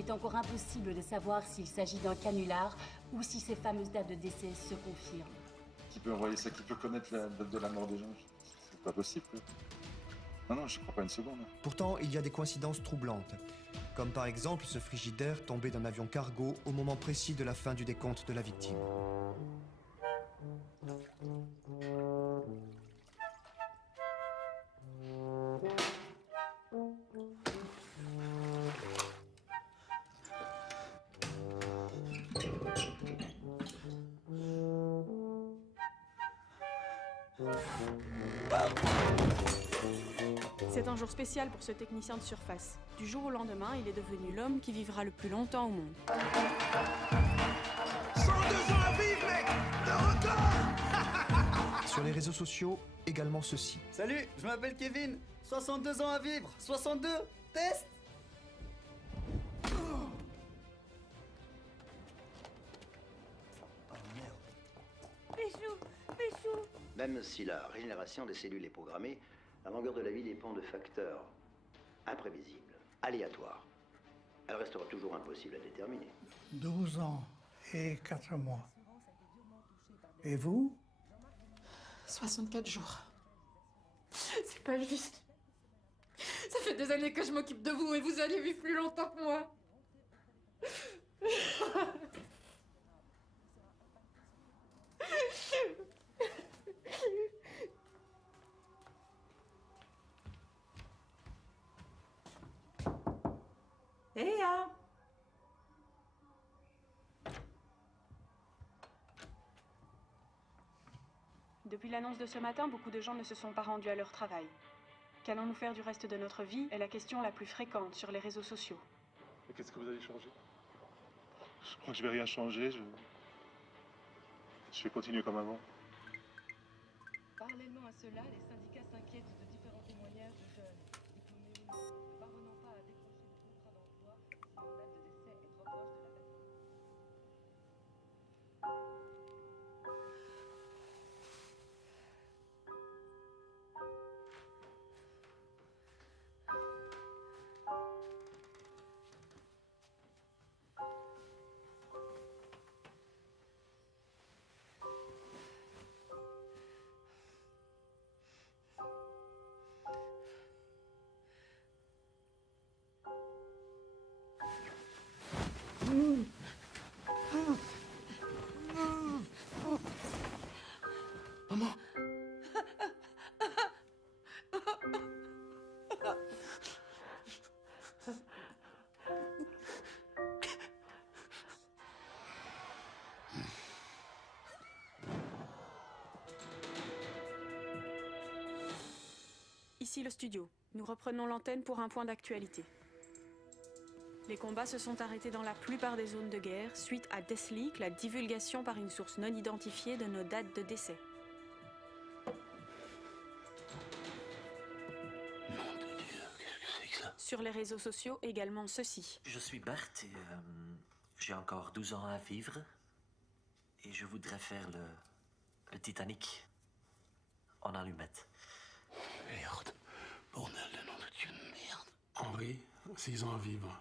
est encore impossible de savoir s'il s'agit d'un canular ou si ces fameuses dates de décès se confirment. Qui peut envoyer ça? Qui peut connaître la date de la mort des gens? C'est pas possible. Non, je crois pas une seconde. Pourtant, il y a des coïncidences troublantes. Comme par exemple ce frigidaire tombé d'un avion cargo au moment précis de la fin du décompte de la victime. C'est un jour spécial pour ce technicien de surface. Du jour au lendemain, il est devenu l'homme qui vivra le plus longtemps au monde. 102 ans à vivre, mec! Le record! Sur les réseaux sociaux, également ceci. Salut, je m'appelle Kevin. 62 ans à vivre. 62. Test. Péchou. Même si la régénération des cellules est programmée, la longueur de la vie dépend de facteurs imprévisibles, aléatoires. Elle restera toujours impossible à déterminer. 12 ans et 4 mois. Et vous? 64 jours. C'est pas juste. Ça fait des années que je m'occupe de vous et vous allez vivre plus longtemps que moi. Léa! Depuis l'annonce de ce matin, beaucoup de gens ne se sont pas rendus à leur travail. Qu'allons-nous faire du reste de notre vie est la question la plus fréquente sur les réseaux sociaux. Et qu'est-ce que vous allez changer? Je crois que je vais rien changer. Je vais continuer comme avant. Parallèlement à cela, les syndicats s'inquiètent de différents témoignages de jeunes, diplômés ou non, ne parvenant pas à décrocher de contrat d'emploi si leur date de décès est trop proche de la date de naissance. Maman. Ici le studio. Nous reprenons l'antenne pour un point d'actualité. Les combats se sont arrêtés dans la plupart des zones de guerre suite à Deathleak, la divulgation par une source non identifiée de nos dates de décès. Nom de Dieu, qu'est-ce que c'est que ça? Sur les réseaux sociaux, également ceci. Je suis Bart et j'ai encore 12 ans à vivre. Et je voudrais faire le Titanic en allumette. Merde. Bordel de nom de Dieu de merde. Henri, 6 ans à vivre.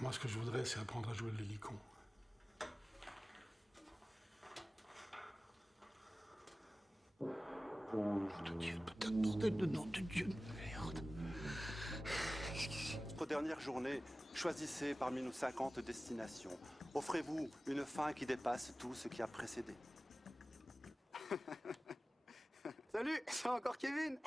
Moi, ce que je voudrais, c'est apprendre à jouer de l'hélicon. Nom de Dieu, putain de bordel de nom de Dieu de merde. Notre dernière journée, choisissez parmi nos 50 destinations. Offrez-vous une fin qui dépasse tout ce qui a précédé. Salut, c'est encore Kevin.